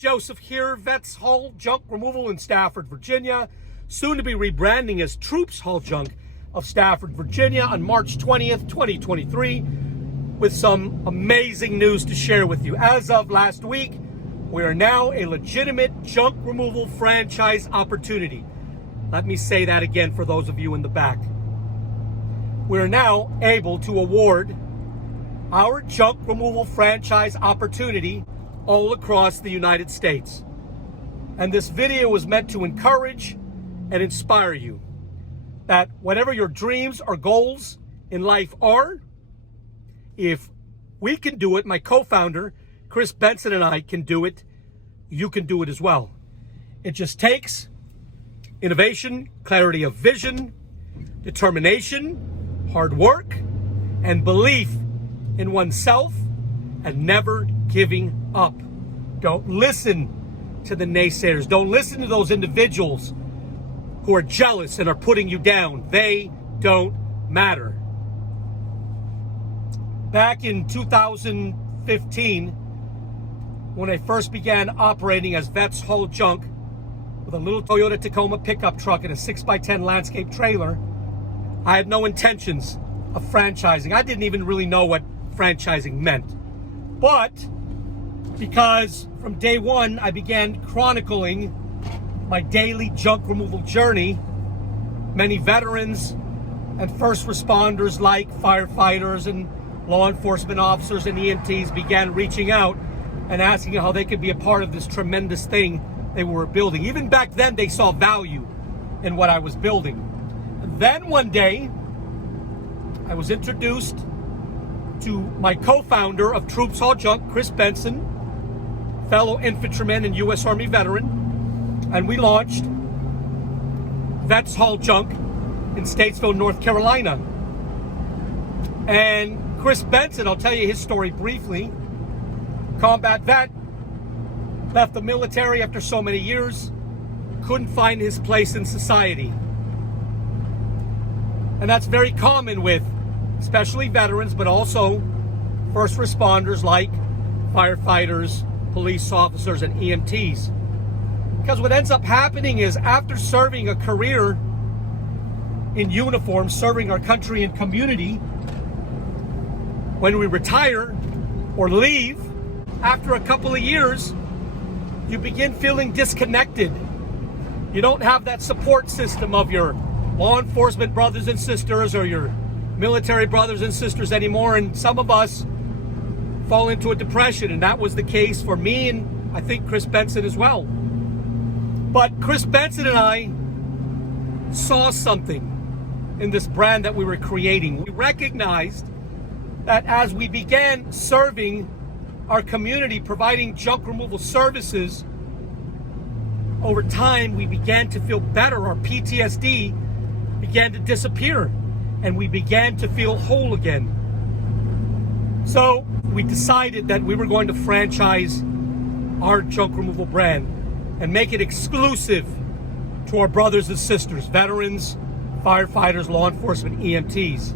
Joseph here, Vets Haul Junk Removal in Stafford, Virginia, soon to be rebranding as Troops Haul Junk of Stafford, Virginia on March 20th, 2023, with some amazing news to share with you. As of last week, we are now a legitimate junk removal franchise opportunity. Let me say that again for those of you in the back. We are now able to award our junk removal franchise opportunity all across the United States. And this video is meant to encourage and inspire you that whatever your dreams or goals in life are, if we can do it, my co-founder, Chris Benson, and I can do it, you can do it as well. It just takes innovation, clarity of vision, determination, hard work, and belief in oneself, and never giving up. Don't listen to the naysayers. Don't listen to those individuals who are jealous and are putting you down. They don't matter. Back in 2015, when I first began operating as Vets Haul Junk with a little Toyota Tacoma pickup truck and a 6x10 landscape trailer, I had no intentions of franchising. I didn't even really know what franchising meant. But because from day one, I began chronicling my daily junk removal journey, many veterans and first responders like firefighters and law enforcement officers and EMTs began reaching out and asking how they could be a part of this tremendous thing they were building. Even back then, they saw value in what I was building. And then one day, I was introduced to my co-founder of Troops Haul Junk, Chris Benson, fellow infantryman and U.S. Army veteran, and we launched Vets Haul Junk in Statesville, North Carolina. And Chris Benson, I'll tell you his story briefly, combat vet, left the military after so many years, couldn't find his place in society. And that's very common with especially veterans, but also first responders like firefighters, police officers, and EMTs. Because what ends up happening is after serving a career in uniform, serving our country and community, when we retire or leave, after a couple of years, you begin feeling disconnected. You don't have that support system of your law enforcement brothers and sisters or your military brothers and sisters anymore, and some of us fall into a depression, and that was the case for me and I think Chris Benson as well. But Chris Benson and I saw something in this brand that we were creating. We recognized that as we began serving our community, providing junk removal services, over time we began to feel better. Our PTSD began to disappear, and we began to feel whole again. So we decided that we were going to franchise our junk removal brand and make it exclusive to our brothers and sisters, veterans, firefighters, law enforcement, EMTs.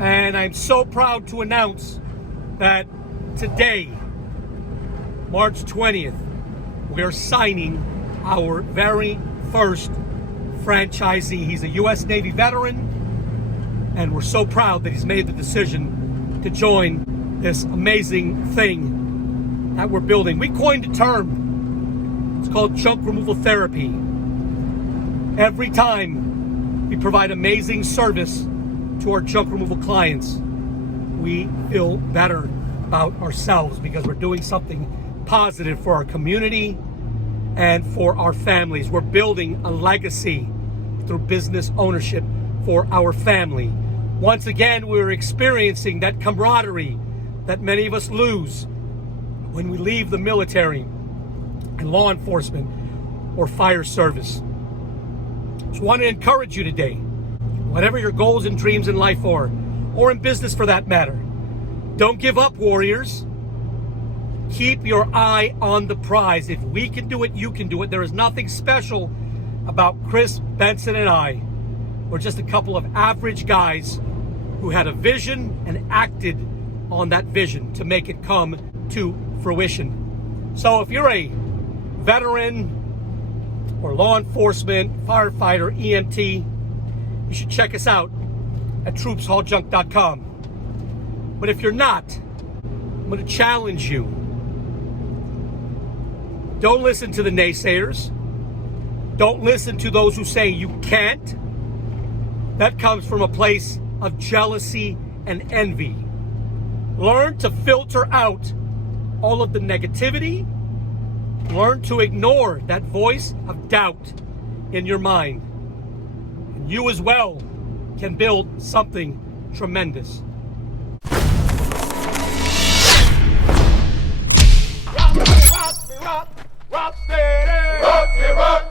And I'm so proud to announce that today, March 20th, we're signing our very first franchisee. He's a U.S. Navy veteran, and we're so proud that he's made the decision to join this amazing thing that we're building. We coined a term. It's called junk removal therapy. Every time we provide amazing service to our junk removal clients, we feel better about ourselves because we're doing something positive for our community and for our families. We're building a legacy through business ownership for our family. Once again, we're experiencing that camaraderie that many of us lose when we leave the military and law enforcement or fire service. So I want to encourage you today, whatever your goals and dreams in life are, or in business for that matter, don't give up, warriors. Keep your eye on the prize. If we can do it, you can do it. There is nothing special about Chris Benson and I. We're just a couple of average guys who had a vision and acted on that vision to make it come to fruition. So if you're a veteran or law enforcement, firefighter, EMT, you should check us out at troopshauljunk.com. But if you're not, I'm going to challenge you. Don't listen to the naysayers. Don't listen to those who say you can't. That comes from a place of jealousy and envy. Learn to filter out all of the negativity. Learn to ignore that voice of doubt in your mind. And you as well can build something tremendous. Rock steady, rock steady, rock, rock,